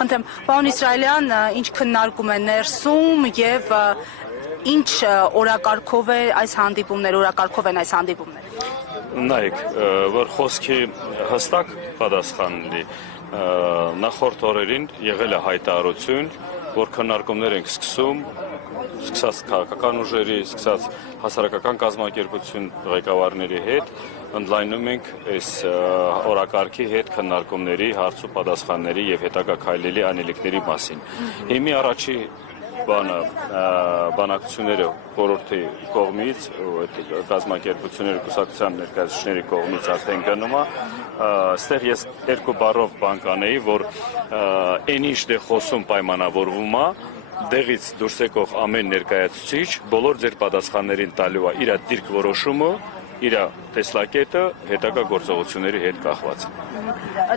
Խնդրեմ, պարոն Իսրայելյան, ինչ քննարկում է ներսում եւ ինչ օրակարգով է այս հանդիպումները, Նայեք, որ խոսքի հստակ պատասխան ունի, նախորդ օրերին եղել է հայտարարություն, որ քննարկումներ ենք սկսած քաղաքական ուժերի, սկսած հասարակական կազմակերպություն ղեկավարների հետ, ընդլայնում ենք այս օրակարգի հետ քննարկումների, հարց ու պատասխանների եւ հետագա քայլերի անելիքների մասին։ Հիմի առաջի բանակցությունները խորհրդի կողմից, կազմակերպությունների կուսակցության ներկայացուցիչների կողմից արդեն գնում է, այստեղ ես երկու բառով բան կանեի, որ այն ինչ դե խոսում պայմանավորվում է, դեղից դուրս եկող ամեն ներկայացուցիչ բոլոր ձեր պատասխաններին տալու է իր դիրք որոշումը, իր տեսլակետը հետագա գործողությունների հետ կախված։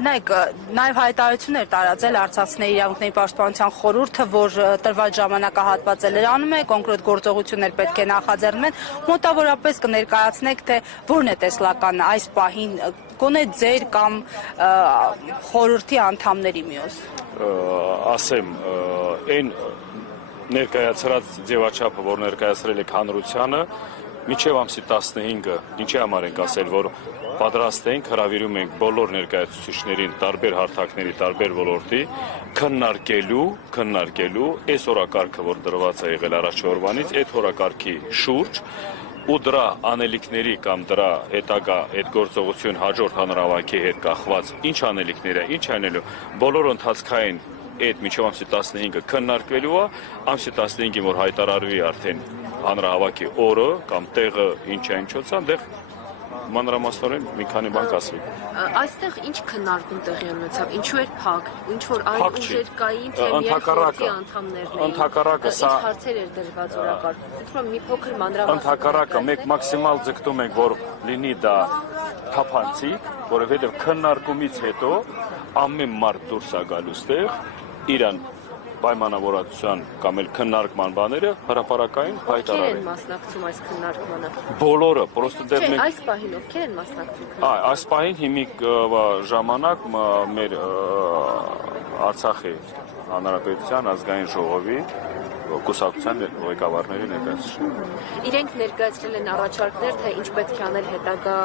Նայեք, նաև հայտարարություններ տարածել Արցախցիների իրավունքների պաշտպանության խորհուրդը, որ տրված ժամանակահատվածը լրանում է, կոնկրետ գործողություններ պետք է նախաձեռնվեն, մոտավորապես կներկայացնեք, թե որն է տեսլականը այս պահին, գոնե ձեր կամ խորհրդի անդամների մյուս։ Ասեմ, այն ներկայացրած ձևաչափը, որ ներկայացրել եք հանրությանը, մինչև ամսի 15-ը, ինչի համար ենք ասել, որ պատրաստ ենք, հրավիրում ենք բոլոր ներկայացուցիչներին տարբեր հարթակների, տարբեր ոլորտի, քննարկելու այս օրակարգը, որ դրված է եղել առաջի օրվանից, այդ օրակարգի շուրջ ու դրա անելիքների կամ դրա հետագա այդ գործողություն հաջորդ հանրահավաքի հետ կախված ինչ անելիքներ է, ինչ անելու, բոլոր ընթացքային այդ մինչև ամսի 15-ը քննարկվելու է, ամսի 15-ին որ հայտարարվի արդեն հանրահավաքի օրը կամ տեղը ինչ է ինչոցա, այնտեղ մանրամասնորեն մի քանի բան կասվի։ Այստեղ ինչ քննարկում տեղի ունեցավ, ինչու էր փակ, ինչ որ այլ ուժեր կային, թե միայն խորհրդի անդամներն էին։ Ընդհակառակը սա հարցեր էր դրված օրակարգում։ Ուզում եմ մի փոքր մանրամասն։ Ընդհակառակը մենք մաքսիմալ ձգտում ենք, որ լինի դա թափանցիկ, որովհետև քննարկումից հետո ամեն մարդ դուրս է գալու ստեղ իրան պայմանավորվածության կամ էլ քննարկման բաները հրապարակային հայտարարել։ Ովքեր են մասնակցում այս քննարկմանը։ Բոլորը, պրոստը դեռ մենք այս պահին ովքեր են մասնակցում։ Այս պահին հիմի ժամանակ մեր Արցախի Հանրապետության ազգային ժողովի կուսակցության ղեկավարների ներկայացուցիչները։ Իրենք ներկայացրել են առաջարկներ, թե ինչ պետք է անել հետագա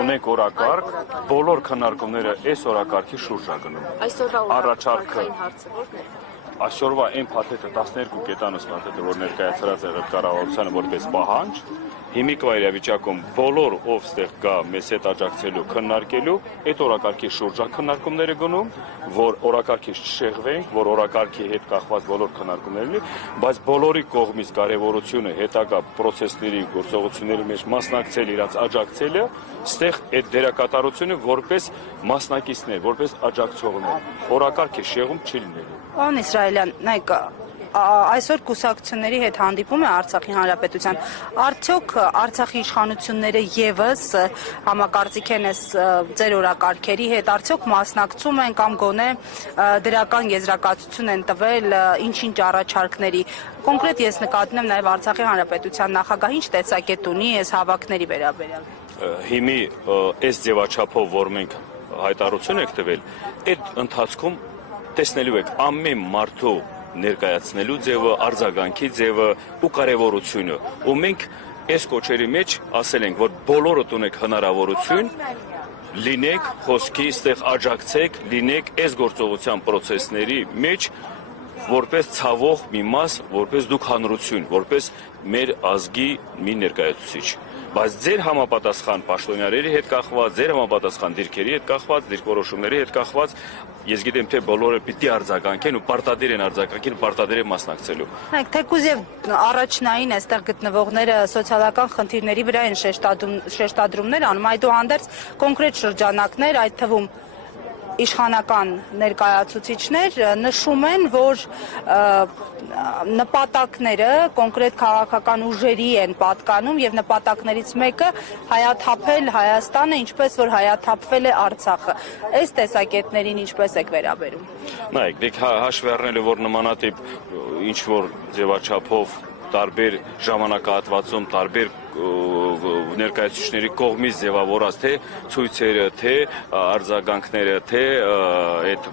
Ունենք օրակարգ, բոլոր քննարկումները այս օրակարգի շուրջ է գնում։ Այսօրվա օրակարգային հարցը ո՞րն է։ Այսօրվա այն փաթեթը 12 կետանոց փաթեթը, որ ներկայացրած է կառավարությանը որպես պահանջ, հիմիկվա իրավիճակում բոլոր ով ստեղ կա մեզ հետ աջակցելու, քննարկելու, այդ օրակարգի շուրջ քննարկումները գնում, որ օրակարգից չշեղվենք, որ օրակարգի հետ կախված բոլոր քննարկումներն, բայց բոլորի կողմից կարևորությունը հետագա process-ների, գործողությունների մեջ մասնակցել, իրաց աջակցելը, ստեղ այդ դերակատարությունը որպես մասնակիցներ, որպես աջակցողներ, օրակարգի շեղում չի լինելու։ Պարոն Իսրայելյան, նայեք, այսօր կուսակցությունների հետ հանդիպում է Արցախի Հանրապետության, արդյոք Արցախի իշխանությունները եւս համակարծիք են ձեր օրակարգերի հետ, արդյոք մասնակցում են կամ գոնե դրական եզրակացություն են տվել ինչ-ինչ առաջարկների։ Կոնկրետ ես նկատում եմ նաեւ Արցախի Հանրապետության նախագահ ինչ տեսակետ ունի այս հավաքների վերաբերյալ։ Հիմի այս ձևաչափով, որ մենք հայտարարություն եք տվել, այդ ընթացքում տեսնելու եք ամեն մարդու ներկայացնելու ձևը, արձագանքի ձևը ու կարևորությունը։ Ու մենք այս կոչերի մեջ ասել ենք, որ բոլորդ ունեք հնարավորություն լինեք խոսքի, ստեղ աջակցեք, լինեք այս գործողության process-ների մեջ որպես ցավող մի մաս, որպես դուք հանրություն, որպես մեր ազգի մի ներկայացուցիչ։ Բայց ձեր համապատասխան պաշտոնյաների հետ կախված, ձեր համապատասխան դիրքերի հետ կախված, դիրքորոշումների հետ կախված, ես գիտեմ, թե բոլորը պիտի արձագանքեն ու պարտադիր են արձագանքեն, պարտադիր են մասնակցելու։ Հայք, թեկուզ եւ առաջնային այստեղ գտնվողները սոցիալական խնդիրների վրա են շեշտադրումներ անում, այդուհանդերձ կոնկրետ շրջանակներ, այդ թվում իշխանական ներկայացուցիչներ նշում են, որ նպատակները կոնկրետ քաղաքական ուժերի են պատկանում եւ նպատակներից մեկը հայաթափել Հայաստանը, ինչպես որ հայաթափվել է Արցախը։ Այս տեսակետներին ինչպես եք վերաբերում։ Նայեք, դեք հաշվի առնելով, որ նմանատիպ ինչ որ ձևաչափով տարբեր ժամանակահատվածում տարբեր ներկայացուցիչների կողմից ձևավորած թե ցույցերը, թե արձագանքները, թե այդ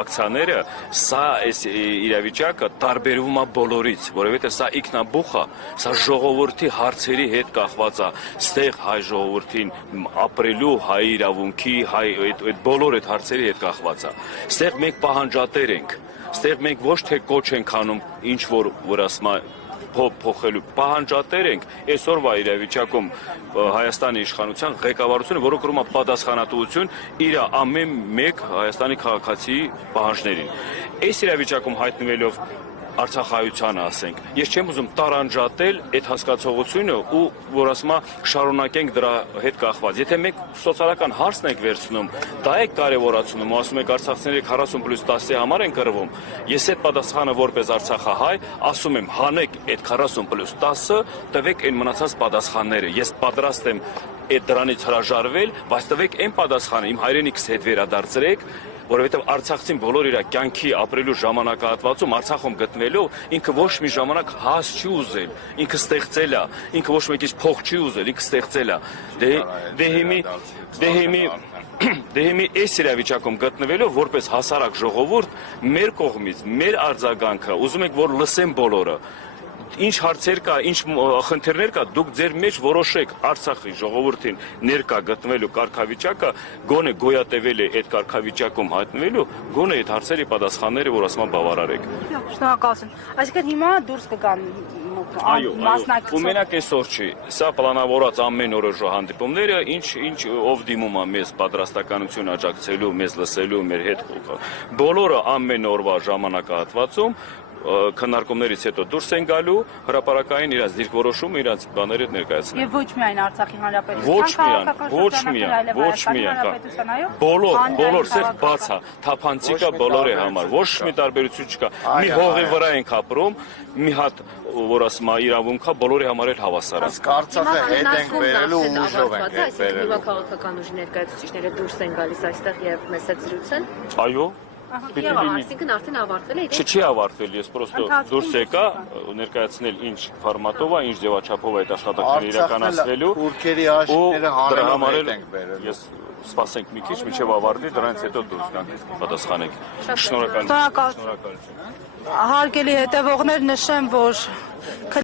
ակցիաները, սա այս իրավիճակը տարբերվում է բոլորից, որովհետև սա ինքնաբուխ է, սա ժողովրդի հարցերի հետ կախված է, ստեղ հայ ժողովրդին ապրելու, հայ իրավունքի, հայ այդ բոլոր այդ հարցերի հետ կախված է։ Ստեղ մենք պահանջատեր ենք, ստեղ մենք ոչ թե կոչ ենք անում ինչ որ ասում փոխելու պահանջատեր ենք այսօրվա իրավիճակում Հայաստանի իշխանության ղեկավարությունը, որը կրում է պատասխանատվություն իր ամեն մեկ Հայաստանի քաղաքացիի պահանջներին։ Այս իրավիճակում հայտնվելով Արցախայությանը ասենք, ես չեմ ուզում տարանջատել այդ հասկացողությունը ու որ ասում եմ շարունակենք դրա հետ կախված։ Եթե մենք սոցիալական հարցն ենք վերցնում, դա է կարևորացնում ու ասում եք արցախցիների 40+10-ի համար են կռվում, ես այդ պատասխանը որպես արցախահայ ասում եմ հանեք այդ 40+10-ը, տվեք այն մնացած պատասխանները։ Ես պատրաստ եմ այդ դրանից հրաժարվել, բայց տվեք այն պատասխանը, իմ հայրենիքս հետ վերադարձրեք, որովհետև Արցախցին բոլոր իր կյանքի ապրելու ժամանակահատվածում Արցախում գտնվելով ինքը ոչ մի ժամանակ հաս չի ուզել, ինքը ստեղծել է, ինքը ոչ մեկից փող չի ուզել, ինքը ստեղծել է։ Դե հիմի այս իրավիճակում գտնվելով որպես հասարակ ժողովուրդ մեր կողմից, մեր արձագանքը ուզում ենք որ լսեն բոլորը։ Ինչ հարցեր կա, ինչ խնդիրներ կա, դուք ձեր մեջ որոշեք Արցախի ժողովրդին ներկա գտնվելու կարգավիճակը, գոնե գոյատևել է այդ կարգավիճակում հայտնվելու, գոնե այդ հարցերի պատասխանները, որ ասում եմ բավարարեք։ Շնորհակալություն։ Այսինքն հիմա դուրս կգան Այո, ու մենակ այսօր չի, սա պլանավորած ամեն օր հանդիպումները, ինչ ով դիմում է մեզ պատրաստականություն աջակցելու, մեզ լսելու, մեր հետ բոլորը ամեն օրվա ժամանակահատվածում քննարկումներից հետո դուրս են գալու հրապարակային իրաց դիրքորոշումը իրաց բաները ներկայացնել։ Եվ ոչ միայն Արցախի Հանրապետության, ոչ միայն, բոլոր սև բաց է, թափանցիկը բոլորի համար, ոչ մի տարբերություն չկա։ Մի հողի վրա ենք ապրում, մի հատ որ ասում է իրավունքա բոլորի համար էլ հավասար է։ Արցախը հետ ենք վերելու ուժով ենք հետ վերելու։ Հիմա քաղաքական ուժի ներկայացուցիչները դուրս են գալիս այստեղ եւ մեզ հետ զրուցել։ Այո։ Այսինքն արդեն ավարտվել է։ Չի ավարտվել, ես պրոստո դուրս եկա ներկայացնել ինչ ֆորմատով է, ինչ ձևաչափով է այդ աշխատանքները իրականացվելու։ Թուրքերի հաշիվները հանրել ենք վերել։ Ես սպասենք մի քիչ, մինչև ավարտվի, դրանից հետո դուրս գանք, պատասխանենք։ Շնորհակալություն։ Հարգելի հետևողներ, նշեմ, որ